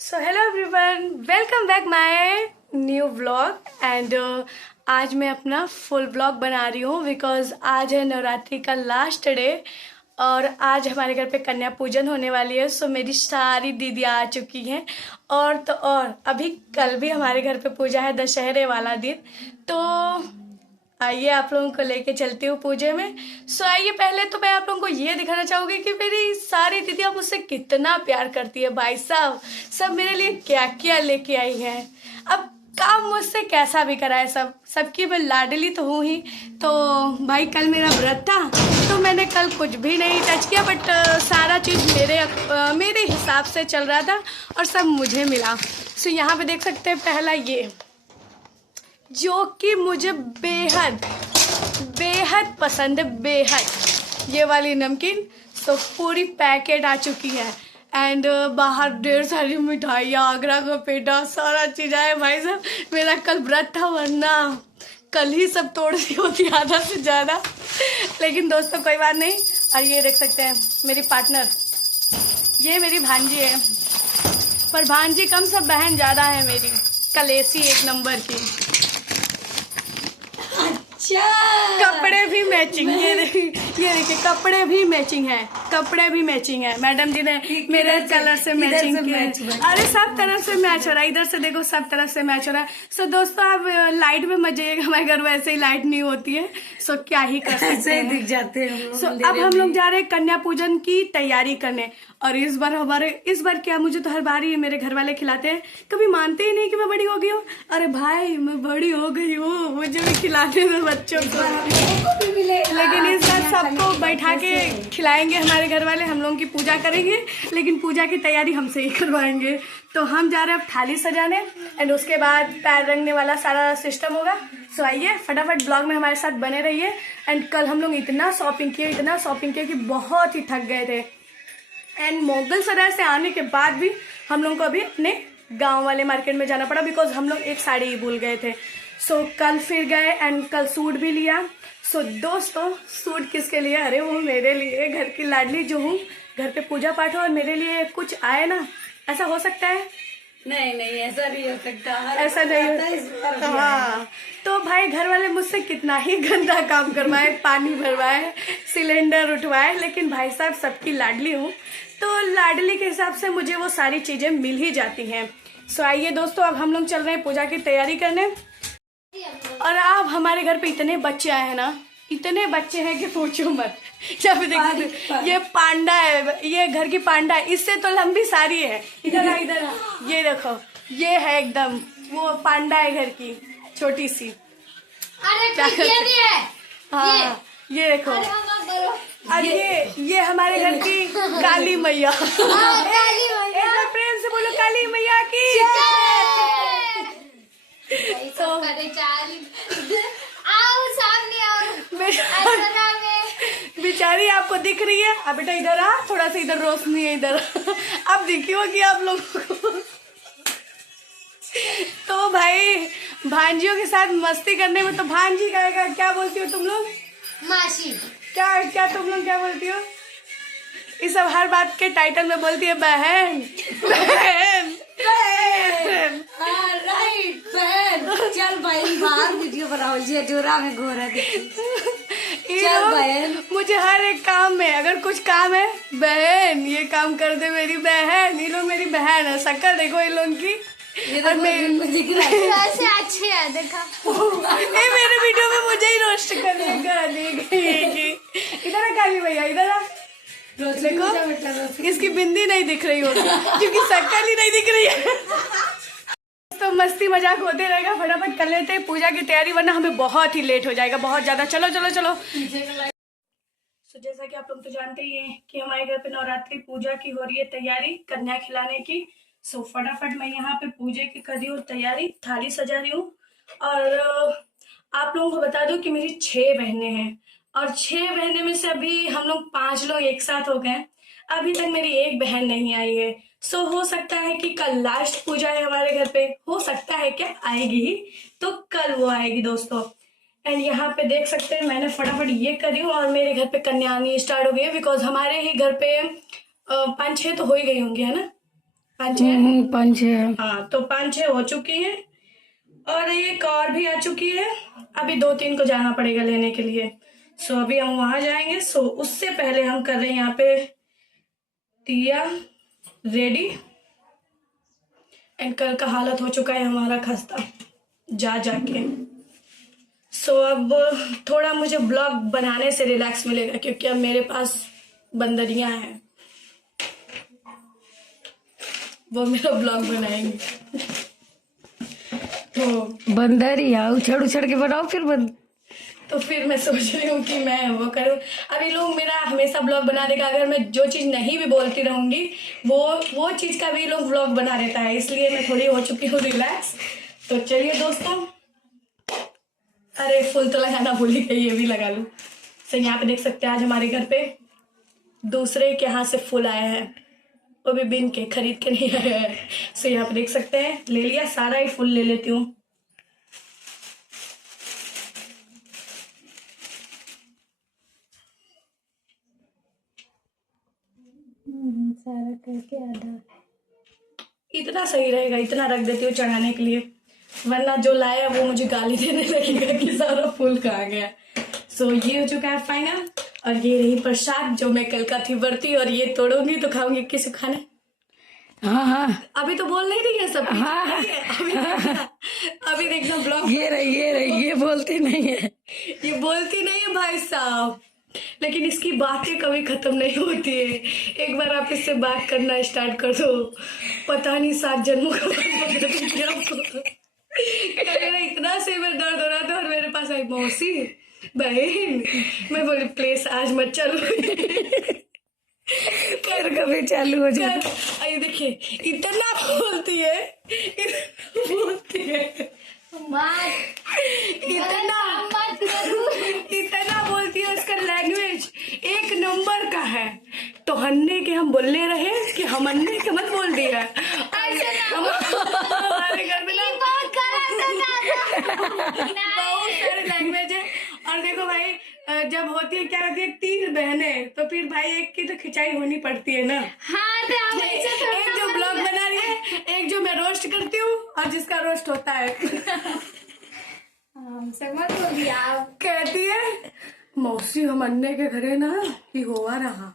So hello everyone, welcome back my new vlog and आज मैं अपना फुल व्लॉग बना रही हूँ बिकॉज आज है नवरात्रि का लास्ट डे और आज हमारे घर पे कन्या पूजन होने वाली है। सो मेरी सारी दीदियाँ आ चुकी हैं और तो और अभी कल भी हमारे घर पे पूजा है, दशहरे वाला दिन। तो आइए आप लोगों को लेके चलती हूँ पूजे में। सो आइए, पहले तो मैं आप लोगों को ये दिखाना चाहूँगी कि मेरी सारी दीदियाँ मुझसे कितना प्यार करती है। भाई साहब, सब मेरे लिए क्या क्या लेके आई हैं। अब काम मुझसे कैसा भी कराए, सबकी मैं लाडली तो हूँ ही। तो भाई कल मेरा व्रत था तो मैंने कल कुछ भी नहीं टच किया, बट सारा चीज़ मेरे हिसाब से चल रहा था और सब मुझे मिला। सो यहाँ पे देख सकते हैं, पहला ये जो कि मुझे बेहद बेहद पसंद है, बेहद, ये वाली नमकीन। सो पूरी पैकेट आ चुकी है एंड बाहर ढेर सारी मिठाइयाँ, आगरा का पेठा, सारा चीज़ आया। भाई साहब, मेरा कल व्रत था वरना कल ही सब तोड़ दी होती आधा से ज़्यादा, लेकिन दोस्तों कोई बात नहीं। और ये देख सकते हैं मेरी पार्टनर, ये मेरी भांजी है, पर भांजी कम सब बहन ज़्यादा है मेरी, कलेसी एक नंबर की। कपड़े भी मैचिंग, ये देखिए कपड़े भी मैचिंग है, कपड़े भी मैचिंग है। मैडम जी ने मेरे कलर से मैचिंग किया। अरे सब तरफ से मैच हो रहा है, इधर से देखो सब तरफ से मैच हो रहा है। सो दोस्तों, आप लाइट में मत जाइएगा, हमारे घर वैसे ही लाइट नहीं होती है। सो क्या ही कर सकते हैं, दिख जाते हैं। सो अब हम लोग जा रहे हैं कन्या पूजन की तैयारी करने। और इस बार क्या, मुझे तो हर बार ही मेरे घर वाले खिलाते हैं, कभी मानते ही नहीं कि मैं बड़ी हो गई हूँ। अरे भाई, मैं बड़ी हो गई हूँ, मुझे भी खिलाते थे बच्चों को, लेकिन इस बार सबको बैठा के खिलाएंगे हमारे घर वाले। हम लोगों की पूजा करेंगे, लेकिन पूजा की तैयारी हमसे ही करवाएंगे। तो हम जा रहे हैं अब थाली सजाने एंड उसके बाद पैर रंगने वाला सारा सिस्टम होगा। सो आइए फटाफट ब्लॉग में हमारे साथ बने रहिए। एंड कल हम लोग इतना शॉपिंग किए कि बहुत ही थक गए थे। एंड मोगल सराय से आने के बाद भी हम लोग को अभी अपने गांव वाले मार्केट में जाना पड़ा बिकॉज हम लोग एक साड़ी ही भूल गए थे। सो कल फिर गए एंड कल सूट भी लिया। सो दोस्तों, सूट किसके लिए? अरे वो मेरे लिए, घर की लाडली जो हूँ, घर पे पूजा पाठ हो और मेरे लिए कुछ आए ना, ऐसा हो सकता है? नहीं ऐसा नहीं हो सकता, ऐसा नहीं होता। हाँ, तो भाई घर वाले मुझसे कितना ही गंदा काम करवाए, पानी भरवाए, सिलेंडर उठवाए, लेकिन भाई साहब सबकी लाडली हूँ तो लाडली के हिसाब से मुझे वो सारी चीजें मिल ही जाती हैं। सो आइए दोस्तों, अब हम लोग चल रहे हैं पूजा की तैयारी करने। और अब हमारे घर पे इतने बच्चे आए हैं ना, इतने बच्चे हैं कि पूछो मत। यहाँ पे देखो, ये पांडा है, ये घर की पांडा है, इससे तो लंबी सारी है। इधर आ, इधर आ, ये देखो, ये है एकदम वो पांडा है घर की, छोटी सी। अरे ये भी है। हाँ, ये देखो। और ये हमारे घर की काली मैया। एकदम प्रेम से बोलो, काली मैया की। तो बेचारी आपको दिख रही है? अब बेटा इधर आ, थोड़ा सा इधर रोशनी है, इधर अब दिखी होगी आप लोगों को। तो भाई भांजियों के साथ मस्ती करने में तो भांजी का क्या बोलती हो तुम लोग? मासी। क्या तुम लोग क्या बोलती हो? इस सब हर बात के टाइटल में बोलती है बहन बहन बहन। राइट बहन। चल बहन, बाहर वीडियो बनाओ, ये जोरा में घोरा चल बहन। मुझे हर एक काम में अगर कुछ काम है, बहन ये काम कर दे मेरी बहन। ये लोग मेरी बहन है, शक्ल देखो इन लोगों की। और वैसे अच्छे है, देखा मेरे वीडियो में मुझे ही रोस्ट करेगा। इधर आ काली भैया, इधर आ। देखो इसकी बिंदी नहीं दिख रही होगी क्योंकि शक्ल ही नहीं दिख रही है। तो मस्ती मजाक होते रहेगा, फटाफट कर लेते हैं पूजा की तैयारी वरना हमें बहुत ही लेट हो जाएगा, बहुत ज्यादा। चलो चलो चलो। तो जैसा कि आप लोग तो जानते ही हैं कि हमारे घर पे नवरात्रि पूजा की हो रही है तैयारी, कन्या खिलाने की। सो फटाफट मैं यहाँ पे पूजे की कर रही हूँ तैयारी, थाली सजा रही हूँ। और आप लोगों को बता दूं कि मेरी 6 बहनें हैं और 6 बहनें में से अभी हम लोग 5 लोग एक साथ हो गए। अभी तक मेरी एक बहन नहीं आई है। सो हो सकता है कि कल लास्ट पूजा है हमारे घर पे, हो सकता है क्या आएगी ही, तो कल वो आएगी दोस्तों। एंड यहाँ पे देख सकते हैं मैंने फटाफट ये करी हूँ और मेरे घर पे कन्या आनी स्टार्ट हो गई है बिकॉज हमारे ही घर पे 5-6 तो हो ही गई होंगी, है ना? 5 6। 5 6। हाँ तो 5 6 हो चुकी है और एक और भी आ चुकी है। अभी 2 3 को जाना पड़ेगा लेने के लिए। सो अभी हम वहां जाएंगे। सो उससे पहले हम कर रहे हैं यहाँ पे दिया रेडी। एंड कल का हालत हो चुका है हमारा खस्ता जा जाके। सो अब थोड़ा मुझे ब्लॉग बनाने से रिलैक्स मिलेगा क्योंकि अब मेरे पास बंदरियां हैं, वो मेरा ब्लॉग बनाएंगे। तो बंदर ही आओ, उछड़ उछड़ के बनाओ फिर तो फिर मैं सोच रही हूँ कि मैं वो करूँ। अभी लोग मेरा हमेशा ब्लॉग बना देगा, अगर मैं जो चीज़ नहीं भी बोलती रहूँगी वो चीज़ का भी लोग ब्लॉग बना देता है, इसलिए मैं थोड़ी हो चुकी हूँ रिलैक्स। तो चलिए दोस्तों, अरे फूल तो लगाना भूल ही गई, ये भी लगा लूँ। तो यहाँ पे देख सकते हैं आज हमारे घर पे दूसरे के यहाँ से फूल आए हैं, वो भी बिन के, खरीद के नहीं आए हैं। सो यहाँ पे देख सकते हैं, ले लिया सारा ही फूल ले लेती हूँ। सारा करके आधा इतना सही रहेगा, इतना रख देती हूँ चढ़ाने के लिए, वरना जो लाया वो मुझे गाली देने लगेगा कि सारा फूल कहाँ गया। सो ये हो चुका है फाइनल। और ये रही प्रसाद जो मैं कल का थी बरती, और ये तोड़ूंगी तो खाऊंगी। किसी खाने? हाँ हाँ अभी तो बोल नहीं रही है सब। हाँ। अभी देखना ब्लॉग। ये रही, ये बोलती नहीं है, ये बोलती नहीं है भाई साहब, लेकिन इसकी बातें कभी खत्म नहीं होती है। एक बार आप इससे बात करना स्टार्ट कर दो, पता नहीं 7 जन्मों का मेरा इतना सेवर दर्द हो रहा था और मेरे पास आई मौसी बहन, मैं बोली प्लीज आज मत चलो। फिर कभी चालू हो जाए। ये देखिए इतना बोलती है, इतना बोलती है, इतना बोलती है। उसका लैंग्वेज 1 नंबर का है। तो हन्ने के हम बोलने रहे कि हम अन्ने के मत बोल दिया। हमारे घर में ना बहुत सारे लैंग्वेज है। और देखो भाई, जब होती है क्या होती है 3 बहनें, तो फिर भाई एक की तो खिंचाई होनी पड़ती है ना। हाँ, तो एक जो ब्लॉग बना रही है, एक जो मैं रोस्ट करती हूँ और जिसका रोस्ट होता है। समझ हो गया। कहती है मौसी हम अन्ने के घरे ना ही हुआ रहा।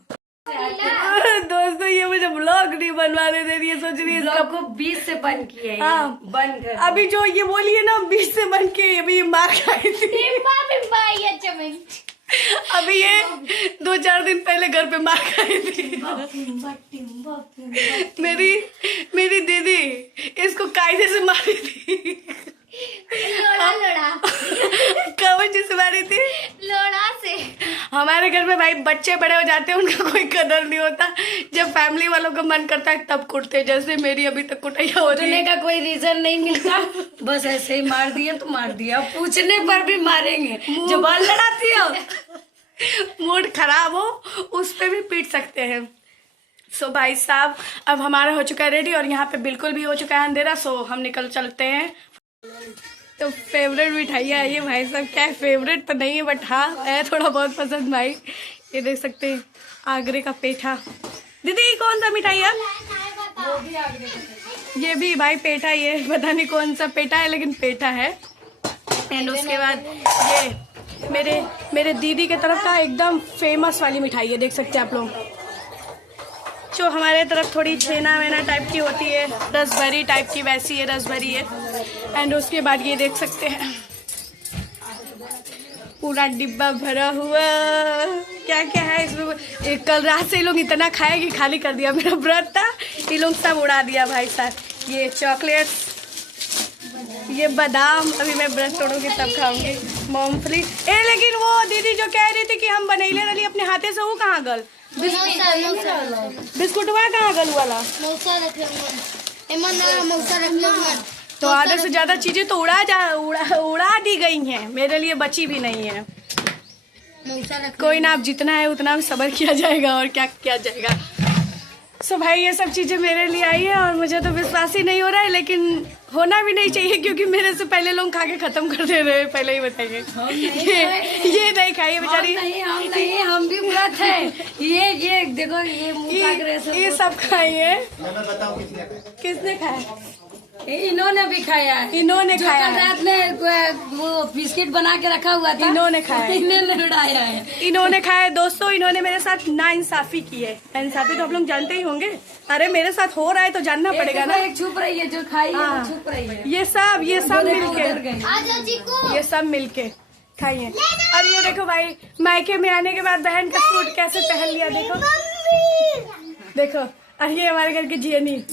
दोस्तों ये मुझे ब्लॉग नहीं बनवाने दे रही है, सोच रही है ब्लॉग को 20 से बंद किया है। हाँ बंद कर। अभी जो ये बोली है ना 20 से बन के, अभी ये मार खाई थी। अभी ये 2-4 दिन पहले घर पे मार खाई थी। मेरी दीदी इसको कायदे से मारी थी। लोड़ा कौन से मारी थी? लोड़ा से। हमारे घर में भाई बच्चे बड़े हो जाते हैं, उनका कोई कदर नहीं होता। जब फैमिली वालों का मन करता है तब कुटते, जैसे मेरी अभी तक कुटाइया हो रही है। का कोई रीजन नहीं मिलता, बस ऐसे ही मार दिया तो मार दिया, पूछने पर भी मारेंगे। जुबान लड़ाती हो, मूड खराब हो उस पे भी पीट सकते हैं। सो भाई साहब अब हमारा हो चुका है रेडी, और यहाँ पे बिल्कुल भी हो चुका है अंधेरा। सो हम निकल चलते हैं। तो फेवरेट मिठाइयाँ है ये भाई साहब, क्या है फेवरेट तो नहीं है बट हाँ है थोड़ा बहुत पसंद भाई। ये देख सकते हैं आगरे का पेठा। दीदी कौन सा मिठाई है? ये भी भाई पेठा, ये पता नहीं कौन सा पेठा है लेकिन पेठा है। एंड उसके बाद ये मेरे दीदी के तरफ का एकदम फेमस वाली मिठाई है, देख सकते हैं आप लोग, जो हमारे तरफ थोड़ी छेना वेना टाइप की होती है, रसभरी टाइप की, वैसी है रसभरी है। एंड उसके बाद ये देख सकते हैं पूरा डिब्बा भरा हुआ, क्या क्या है इसमें। कल रात से ये लोग इतना खाए कि खाली कर दिया, मेरा व्रत था, ये लोग सब उड़ा दिया भाई साहब। ये चॉकलेट्स, ये बादाम, अभी मैं ब्रश तोड़ूंगी तब खाऊंगी। मूंगफली लेकिन वो दीदी जो कह रही थी कि हम बनैले रही अपने हाथे से, वो कहाँ गल? बिस्कुटवा कहाँ गल वाला? तो आधे से ज्यादा चीजें तो उड़ा दी गई हैं, मेरे लिए बची भी नहीं है। कोई ना, अब जितना है उतना सब्र किया जाएगा और क्या किया जाएगा। सो भाई ये सब चीज़ें मेरे लिए आई है और मुझे तो विश्वास ही नहीं हो रहा है, लेकिन होना भी नहीं चाहिए क्योंकि मेरे से पहले लोग खा के खत्म कर दे रहे हैं। पहले ही बताइए ये नहीं खाई बेचारी। नहीं हम भी बुरा थे। ये देखो ये मुंह ताक रहे सब। ये सब खाई है। मैं बताऊं किसने खाया? इन्होंने भी खाया है। इन्होंने जो खाया कल है। रात में वो बिस्किट बना के रखा हुआ था, इन्होंने खाया है। इन्होंने उड़ाया है। इन्होंने खाया दोस्तों। इन्होंने मेरे साथ नाइंसाफी की है। नाइंसाफी तो आप लोग जानते ही होंगे। अरे मेरे साथ हो रहा है तो जानना पड़ेगा ना। एक छुप रही है, जो खाई है हाँ। वो छुप रही है। ये सब उधर मिलके गई। ये सब मिलके खाइए। और ये देखो भाई, मायके में आने के बाद बहन का सूट कैसे पहन लिया देखो। देखो, और ये हमारे घर की जियनी।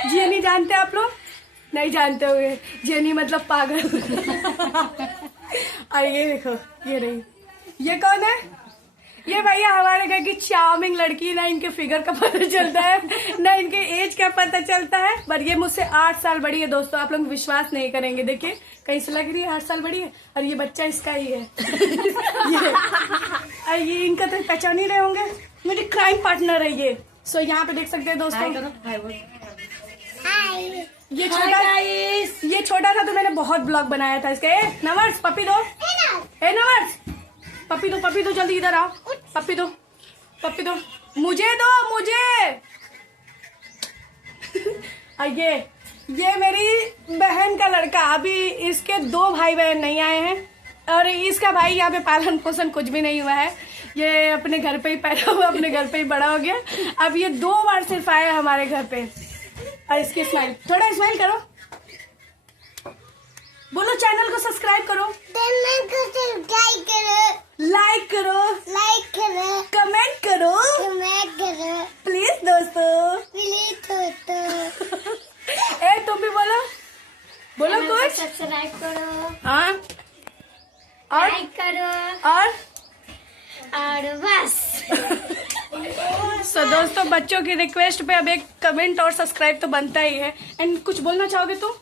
जियनी जानते आप लोग? नहीं जानते होंगे। जियनी मतलब पागल। और ये देखो, ये रही। ये कौन है? ये भैया हमारे घर की चार्मिंग लड़की। ना इनके फिगर का पता चलता है ना इनके एज का पता चलता है, पर ये मुझसे 8 साल बड़ी है दोस्तों। आप लोग विश्वास नहीं करेंगे। देखिए कहीं से लग रही है 8 साल बड़ी है, और ये बच्चा इसका ही है। ये इनका तो पहचान ही रहे होंगे, मेरी क्राइम पार्टनर है ये। सो यहाँ पे देख सकते हैं दोस्तों। ये छोटा था तो मैंने बहुत ब्लॉग बनाया था इसके। नवर्स पप्पी दो। नवर्स पप्पी दो जल्दी इधर आओ। पप्पी दो मुझे दो मुझे। ये मेरी बहन का लड़का। अभी इसके 2 भाई बहन नहीं आए हैं, और इसका भाई यहाँ पे पालन पोषण कुछ भी नहीं हुआ है। ये अपने घर पे ही पैदा हुआ, अपने घर पे ही बड़ा हो गया। अब ये 2 बार सिर्फ आया हमारे घर पे। और इसकी स्माइल, थोड़ा स्माइल करो, बोलो चैनल को सब्सक्राइब करो, लाइक करो, कमेंट करो प्लीज दोस्तों। ए तुम भी बोलो कुछ। सब्सक्राइब करो, हाँ और लाइक करो और बस। सो दोस्तों, बच्चों की रिक्वेस्ट पे अब एक कमेंट और सब्सक्राइब तो बनता ही है। एंड कुछ बोलना चाहोगे तुम?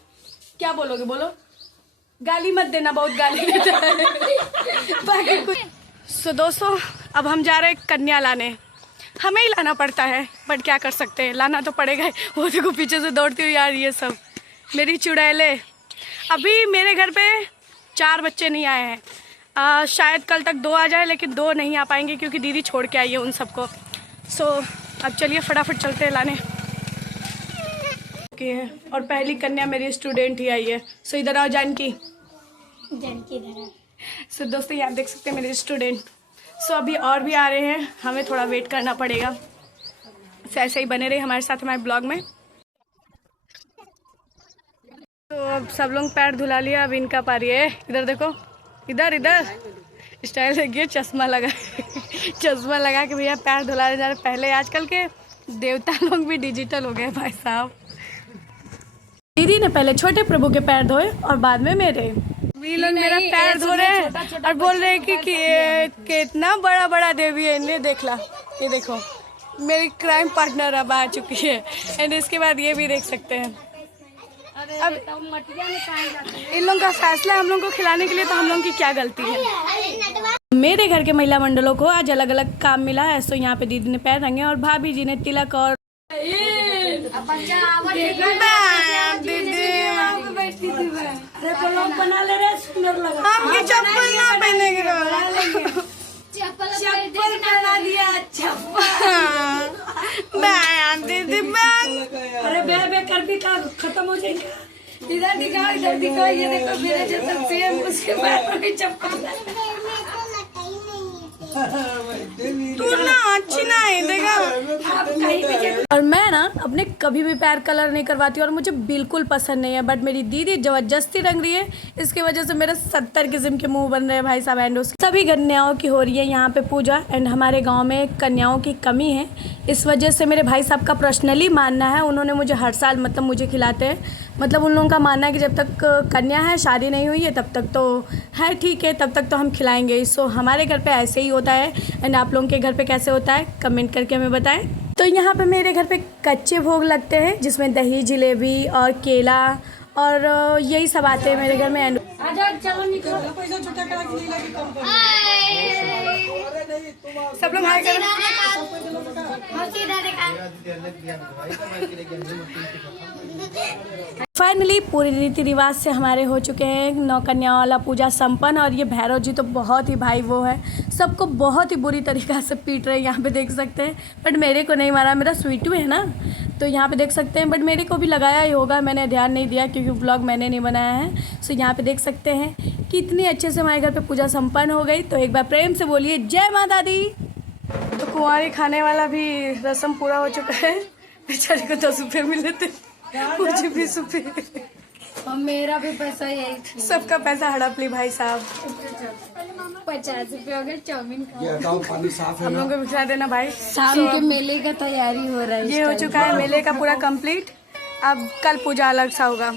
क्या बोलोगे? बोलो। गाली मत देना, बहुत गाली देता है। बाकी कुछ। सो दोस्तों, अब हम जा रहे हैं कन्या लाने। हमें ही लाना पड़ता है, बट क्या कर सकते हैं, लाना तो पड़ेगा ही। वो देखो पीछे से दौड़ती हुई यार, ये सब मेरी चुड़ैले। अभी मेरे घर पे 4 बच्चे नहीं आए हैं। शायद कल तक 2 आ जाए, लेकिन 2 नहीं आ पाएंगे क्योंकि दीदी छोड़ के आई है उन सबको। सो अब चलिए फटाफट चलते हैं लाने। और पहली कन्या मेरी स्टूडेंट ही आई है। सो इधर आओ जानकी। सो दोस्तों, ये आप देख सकते हैं मेरे स्टूडेंट। सो अभी और भी आ रहे हैं, हमें थोड़ा वेट करना पड़ेगा। सो ऐसे ही बने रहे हमारे साथ हमारे ब्लॉग में। तो अब सब लोग पैर धुला लिया, अब इनका पारी है। इधर देखो, इधर स्टाइल देखिए, चश्मा लगा के भैया पैर धुला जा रहे। पहले आजकल के देवता लोग भी डिजिटल हो गए भाई साहब। दीदी ने पहले छोटे प्रभु के पैर धोए और बाद में मेरे। वी लोग मेरा पैर धो रहे हैं और बोल रहे हैं कि कितना बड़ा बड़ा देवी है। इन्हें देख ला, ये देखो मेरी क्राइम पार्टनर अब आ चुकी है। एंड इसके बाद ये भी देख सकते हैं। अब इन लोगों का फैसला हम लोगों को खिलाने के लिए, तो हम लोगों की क्या गलती है। मेरे घर के महिला मंडलों को आज अलग अलग काम मिला है। सो यहाँ पे दीदी ने पैर रंगे और भाभी जी ने तिलक और बना ले रहे, सुंदर लगा। हमकी चप्पल ना पहनेंगे। चप्पल बना दिया, दीदी अरे बे कर भी का खत्म हो जाएगा। इधर दिखाओ, ये देखो मेरे जैसा सेम उसके बाद में चप्पल। तू ना अच्छी ना है, देखा। और मैं ना अपने कभी भी पैर कलर नहीं करवाती और मुझे बिल्कुल पसंद नहीं है, बट मेरी दीदी जबरदस्ती रंग रही है। इसकी वजह से मेरे 70 किस्म के मुंह बन रहे हैं भाई साहब। एंड सभी कन्याओं की हो रही है यहाँ पे पूजा। एंड हमारे गांव में कन्याओं की कमी है, इस वजह से मेरे भाई साहब का पर्सनली मानना है। उन्होंने मुझे हर साल मतलब मुझे खिलाते हैं। मतलब उन लोगों का मानना है कि जब तक कन्या है, शादी नहीं हुई है, तब तक तो है ठीक है, तब तक तो हम खिलाएंगे। सो हमारे घर पे ऐसे ही होता है। एंड आप लोगों के घर पे कैसे होता है कमेंट करके हमें बताएं। तो यहाँ पे मेरे घर पे कच्चे भोग लगते हैं, जिसमें दही, जलेबी और केला और यही सब आते हैं मेरे घर में। एंड आजा चलो निकलो। सब लोग हाय करो। फाइनली पूरे रीति रिवाज से हमारे हो चुके हैं नौकन्या वाला पूजा संपन्न। और ये भैरव जी तो बहुत ही भाई वो है, सबको बहुत ही बुरी तरीक़ा से पीट रहे हैं, यहाँ पे देख सकते हैं। बट मेरे को नहीं मारा, मेरा स्वीटू है ना, तो यहाँ पे देख सकते हैं। बट मेरे को भी लगाया ही होगा, मैंने ध्यान नहीं दिया क्योंकि व्लॉग मैंने नहीं बनाया है। सो यहाँ पे देख सकते हैं कि इतनी अच्छे से हमारे घर पे पूजा संपन्न हो गई। तो एक बार प्रेम से बोलिए जय माता दी। तो कुंवारी खाने वाला भी रस्म पूरा हो चुका है। बेचारे को 10 रुपये मिले थे, मुझे 20 रुपये। और मेरा भी पैसा यही था। सबका पैसा हड़प ली भाई साहब। 50 रुपये हो गए चाउमीन खा। हम लोगों को बिठा देना भाई। शाम के मेले का तैयारी हो रहा है। ये हो चुका है मेले का पूरा कंप्लीट। अब कल पूजा अलग सा होगा।